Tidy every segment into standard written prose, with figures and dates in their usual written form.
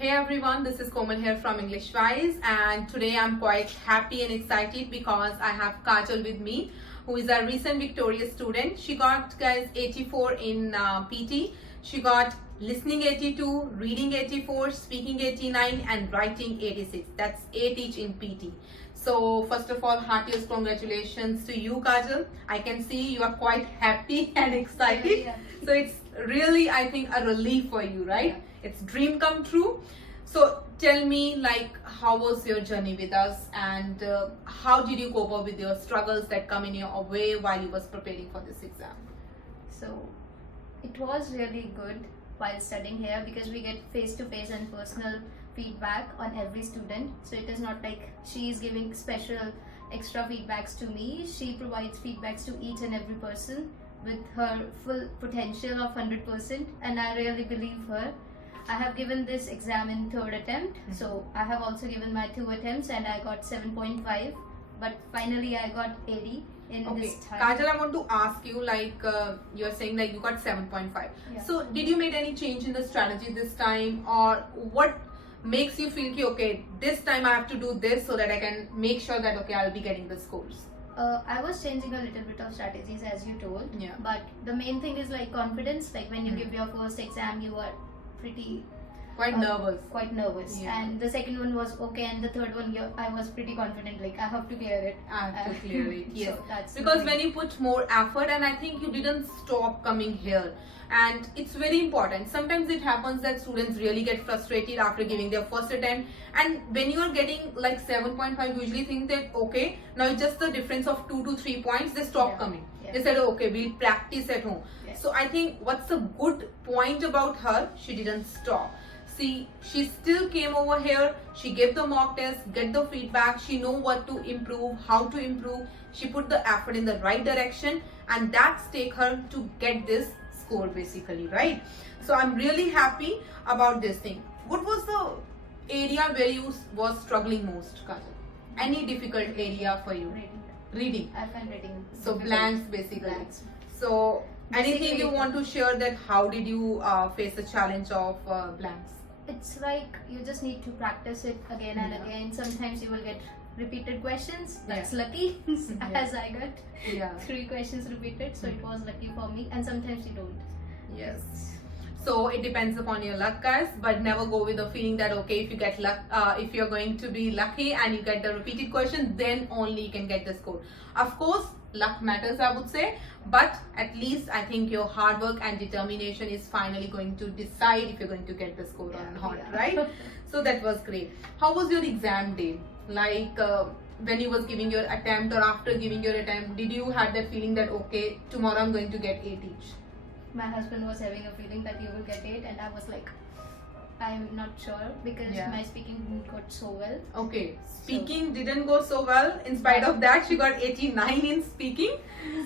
Hey everyone, this is Komal here from EnglishWise, and today I'm quite happy and excited because I have Kajal with me, who is a recent Victoria student. She got, guys, 84 in PT. She got listening 82, reading 84, speaking 89 and writing 86. That's 8 each in PT. So first of all, heartiest congratulations to you, Kajal. I can see you are quite happy and excited. Yeah. So it's really, I think, a relief for you, right? Yeah. It's dream come true. So tell me, like, how was your journey with us, and how did you cope up with your struggles that come in your way while you was preparing for this exam? So it was really good while studying here because we get face-to-face and personal feedback on every student. So it is not like she is giving special extra feedbacks to me. She provides feedbacks to each and every person with her full potential of 100%, and I really believe her. I have given this exam in third attempt, so I have also given my 2 attempts and I got 7.5, but finally I got 80 in this time. Kajal, I want to ask you, like, you're saying like you got 7.5. Yeah. So did you make any change in the strategy this time, or what makes you feel okay, this time I have to do this so that I can make sure that okay, I'll be getting the scores? I was changing a little bit of strategies as you told, Yeah. but the main thing is like confidence. Like when you give your first exam, you are pretty Quite nervous. Quite nervous. Yeah. And the second one was okay, and the third one I was pretty confident, like I have to clear it. I have to clear it, yes. So that's Because when you put more effort, and I think you didn't stop coming here, and it's very important. Sometimes it happens that students really get frustrated after giving their first attempt, and when you are getting like 7.5, usually think that okay, now it's just the difference of 2 to 3 points, they stop coming. Yeah. They said okay, we'll practice at home. Yes. So I think what's a good point about her, she didn't stop. See, she still came over here, she gave the mock test, get the feedback, she know what to improve, how to improve, she put the effort in the right direction, and that's take her to get this score basically, right? So I'm really happy about this thing. What was the area where you was struggling most, Kajal? Any difficult area for you? Reading. I find reading So difficult. blanks basically. Blanks. So anything Basically, you want to share, that how did you face the challenge of blanks? It's like you just need to practice it again and Yeah. again. Sometimes you will get repeated questions. That's Yeah. lucky, as I got Yeah. 3 questions repeated, so it was lucky for me. And sometimes you don't. Yes. So it depends upon your luck, guys, but never go with the feeling that okay, if you get luck, if you're going to be lucky and you get the repeated question, then only you can get the score. Of course, luck matters, I would say, but at least I think your hard work and determination is finally going to decide if you're going to get the score or not, right? So that was great. How was your exam day? Like when you was giving your attempt or after giving your attempt, did you have that feeling that okay, tomorrow I'm going to get 8 each? My husband was having a feeling that you will get 8, and I was like, I'm not sure because Yeah. my speaking didn't go so well. Okay, speaking didn't go so well. In spite of that, she got 89 in speaking.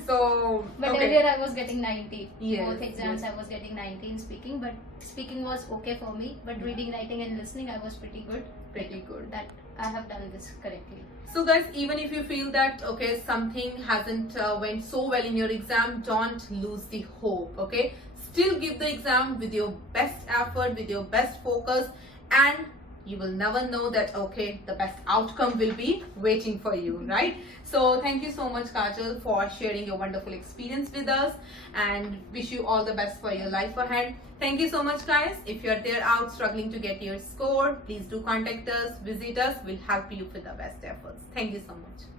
So, But okay. earlier I was getting 90. Yes, Both exams yes. I was getting 90 in speaking, but speaking was okay for me. But reading, writing and listening I was pretty good. Pretty good. That I have done this correctly. So guys, even if you feel that okay, something hasn't went so well in your exam, don't lose the hope, okay? Still give the exam with your best effort, with your best focus, and you will never know that okay, the best outcome will be waiting for you, right? So thank you so much, Kajal, for sharing your wonderful experience with us, and wish you all the best for your life ahead. Thank you so much, guys. If you're there out struggling to get your score, please do contact us, visit us. We'll help you with the best efforts. Thank you so much.